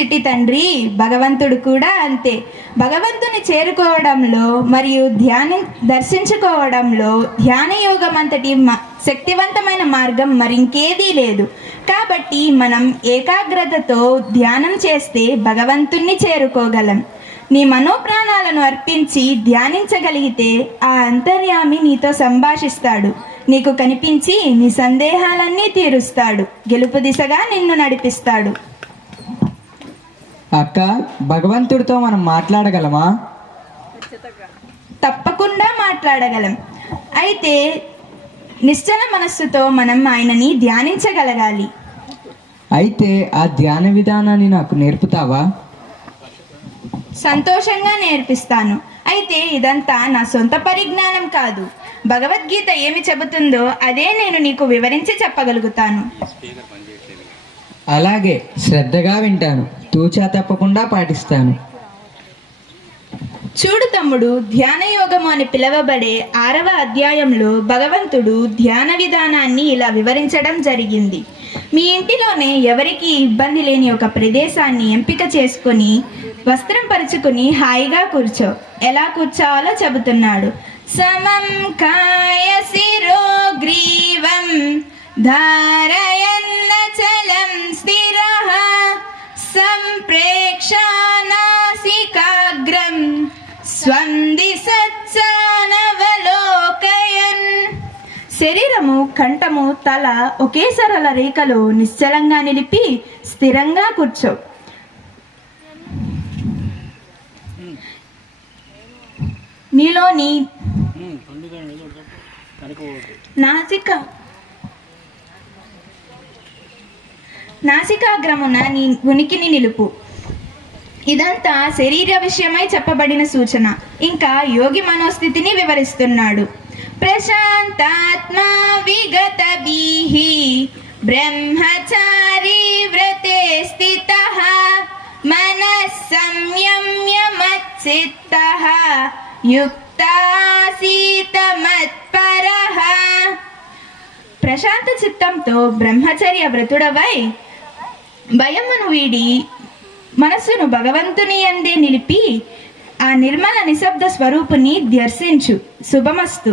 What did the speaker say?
చిట్టి తండ్రి, భగవంతుడు కూడా అంతే. భగవంతుని చేరుకోవడంలో మరియు దర్శించుకోవడంలో ధ్యాన యోగం అంతటి శక్తివంతమైన మార్గం మరింకేదీ లేదు. కాబట్టి మనం ఏకాగ్రతతో ధ్యానం చేస్తే భగవంతుణ్ణి చేరుకోగలం. నీ మనోప్రాణాలను అర్పించి ధ్యానించగలిగితే ఆ అంతర్యామి నీతో సంభాషిస్తాడు. నీకు కనిపించి నీ సందేహాలన్నీ తీరుస్తాడు. గెలుపు దిశగా నిన్ను నడిపిస్తాడు. అక్క, భగవంతుడితో మనం మాట్లాడగలమా? తప్పకుండా మాట్లాడగలం. అయితే నిశ్చల మనస్సుతో మనం ఆయనని ధ్యానించగలగాలి. అయితే ఆ ధ్యాన విధానాన్ని నాకు నేర్పుతావా? సంతోషంగా నేర్పిస్తాను. అయితే ఇదంతా నా సొంత పరిజ్ఞానం కాదు. భగవద్గీత ఏమి చెబుతుందో అదే నేను నీకు వివరించి చెప్పగలుగుతాను. అలాగే, శ్రద్ధగా వింటాను. తూచా తప్పకుండా పాటిస్తాను. చూడు తమ్ముడు, ధ్యాన యోగము అని పిలువబడే 6వ అధ్యాయంలో భగవంతుడు ధ్యాన విధానాన్ని ఇలా వివరించడం జరిగింది. మీ ఇంటిలోనే ఎవరికి ఇబ్బంది లేని ఒక ప్రదేశాన్ని ఎంపిక చేసుకుని వస్త్రం పరుచుకుని హాయిగా కూర్చో. ఎలా కూర్చోవాలో చెబుతున్నాడు. సమం కాయ శిరో గ్రీవం ధారయన్న చలం స్థిరః సంప్రేక్షానాసికాగ్రం స్వం దిశచ్చనవలోకయన్. శరీరము, కంఠము, తల ఒకే సరళ రేఖలో నిశ్చలంగా నిలిపి స్థిరంగా కూర్చో. నీలోని నాసికాగ్రమున నీ ఉనికిని నిలుపు. ఇదంతా శరీర విషయమై చెప్పబడిన సూచన. ఇంకా యోగి మనోస్థితిని వివరిస్తున్నాడు. ప్రశాంతాత్మా విగతభిః బ్రహ్మచారి వ్రతే స్థితః మనః సంయమ్య మచ్చిత్తః యుక్తాసీత మత్పరః. ప్రశాంత చిత్తంతో బ్రహ్మచర్య వ్రతుడవై భయమును వీడి మనస్సును భగవంతుని యందే నిలిపి ఆ నిర్మల నిశ్శబ్ద స్వరూపుని దర్శించు. శుభమస్తు.